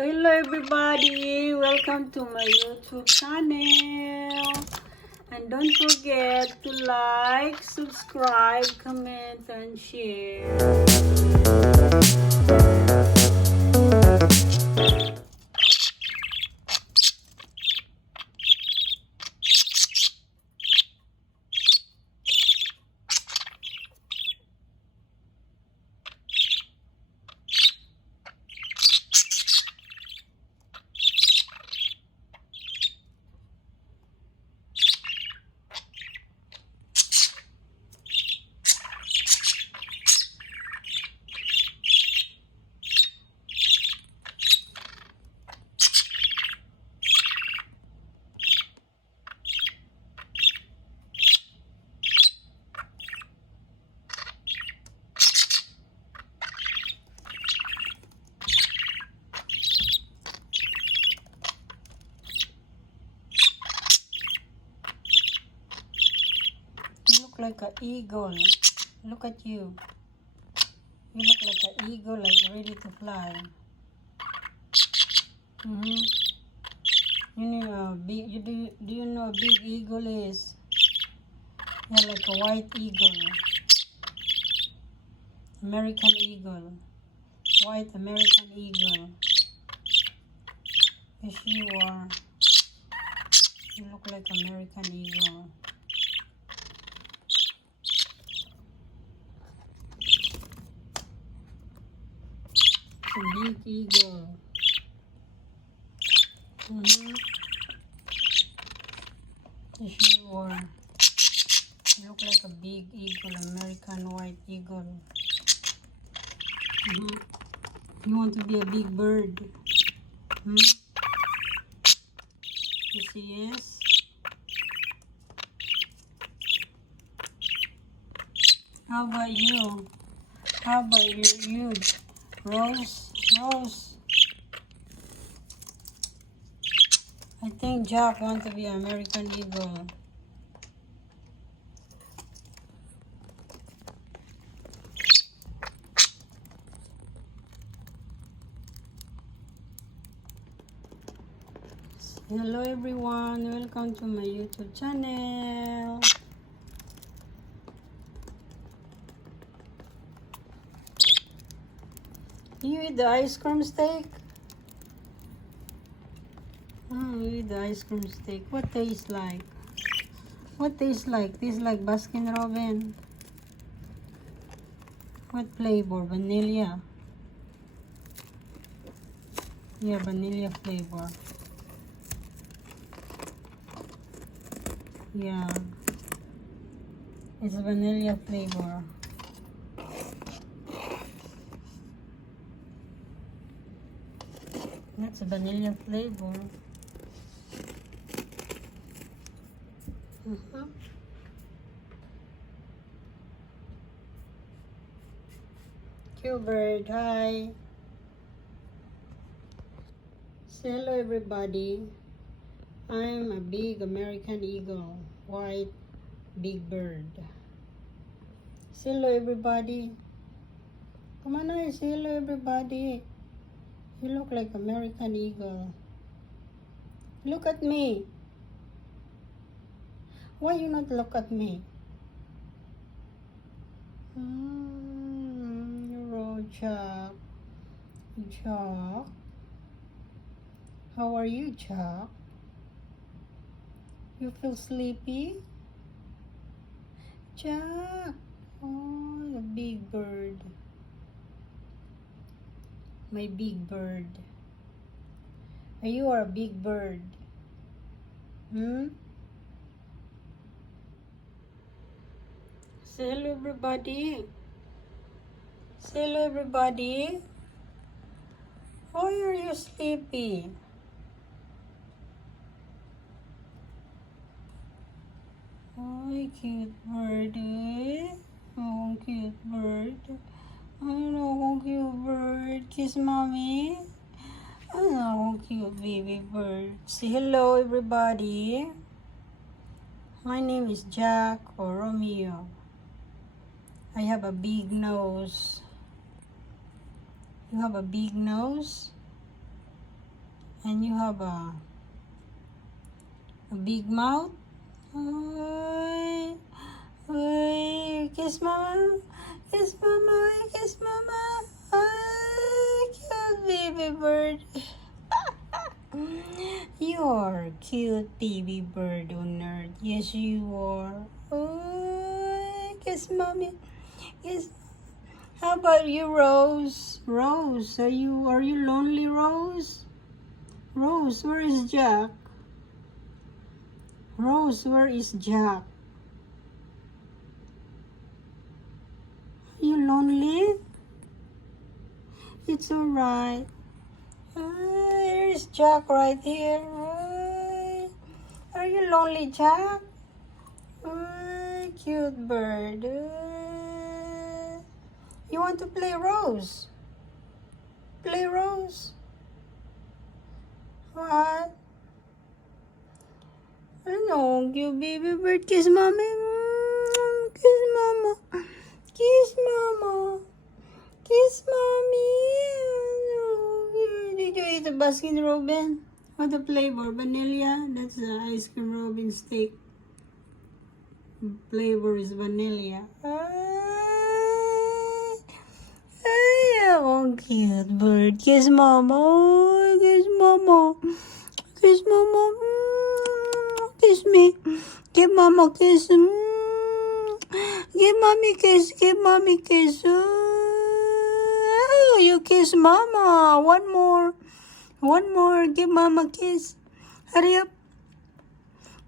Hello everybody, welcome to my YouTube channel, and don't forget to like, subscribe, comment and share. You look like an eagle. Look at you. You look like an eagle, like ready to fly. You know big. Do you know a big eagle is? Yeah, like a white eagle, American eagle, white American eagle. Yes, you are. You look like American eagle. It's a big eagle. Yes, you are. You look like a big eagle, American white eagle. You want to be a big bird? You see, yes? How about you? How about you, Rose? Rose? I think Jack wants to be an American eagle. Hello everyone, welcome to my YouTube channel. You eat the ice cream steak? You eat the ice cream steak. What tastes like? What tastes like? Tastes like Baskin Robbins. What flavor? Vanilla. Yeah, vanilla flavor. Yeah, it's vanilla flavor. That's a vanilla flavor. Gilbert, hi. Say hello everybody. I'm a big American eagle, white big bird. Say hello everybody. Come on, I say hello everybody. You look like American eagle. Look at me. Why you not look at me? Jack. Jack. How are you, Jack? You feel sleepy? Jack. Oh, the big bird. My big bird. Are you a big bird? Say hello everybody. Say hello everybody. Why are you sleepy? Oh, cute bird, eh? Oh, cute bird. Oh, cute bird. Kiss mommy. Oh, cute baby bird. Say hello everybody. My name is Jack or Romeo. I have a big nose. You have a big nose? And you have a big mouth. Oy, oy, kiss mama, kiss mama, kiss mama. Oy, cute baby bird. You are a cute baby bird on earth. Yes, you are. Oy, kiss mommy. Kiss. How about you, Rose? Rose, are you lonely, Rose? Rose, where is Jack? Rose, where is Jack? Are you lonely? It's alright. Here's Jack right here. Are you lonely, Jack? Cute bird. You want to play Rose? Play Rose? What? No, cute baby bird. Kiss mommy. Kiss mama. Kiss mama. Kiss mommy. Did you eat a Baskin Robin? What the flavor? Vanilla? That's the ice cream Robin steak. Flavor is vanilla. Oh, cute bird. Kiss mama. Kiss mama. Kiss mama. Kiss me. Give mama kiss. Give mommy kiss. Give mommy kiss. Oh, you kiss mama. One more. One more. Give mama kiss. Hurry up.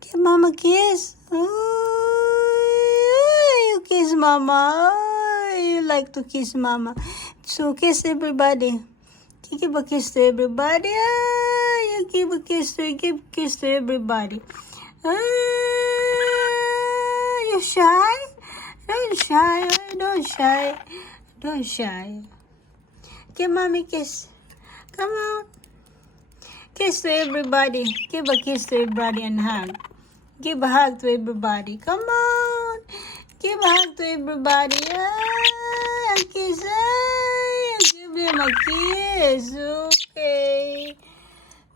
Give mama kiss. Oh, you kiss mama. You like to kiss mama. So kiss everybody. Give a kiss to everybody. You give a kiss to everybody. You shy? Don't shy. Don't shy. Don't shy. Give mommy kiss. Come on. Kiss to everybody. Give a kiss to everybody and hug. Give a hug to everybody. Come on. Give a hug to everybody. A kiss. Give him a kiss. Okay.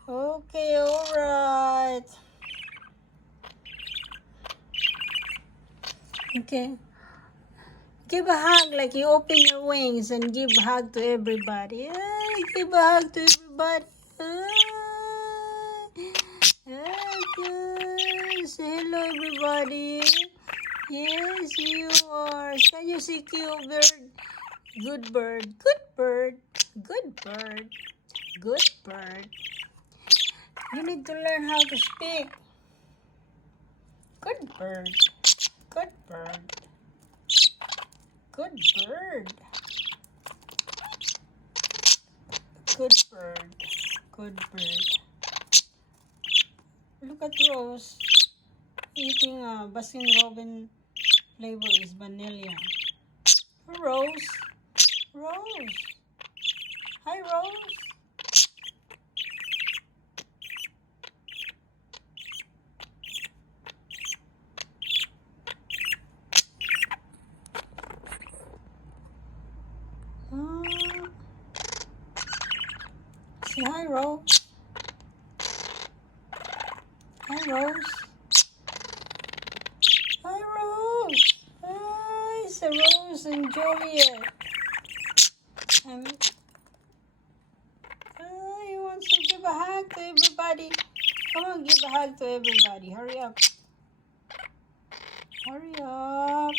Okay, alright. Okay. Give a hug like you open your wings and give a hug to everybody. Give a hug to everybody. Say hello, everybody. Yes, you are. Can you see cute bird? Good bird. Good bird. Good bird. Good bird. You need to learn how to speak. Good bird. Good bird. Good bird. Good bird. Good bird. Look at Rose. Eating a Baskin Robin flavor is vanilla. Rose. Rose. Hi, Rose. Say hi, Rose. Hi, Rose. Hi, Rose. Hi, it's a Rose and Juliet. You want to give a hug to everybody? Come on, give a hug to everybody. Hurry up. Hurry up.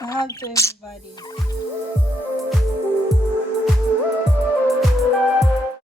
A hug to everybody.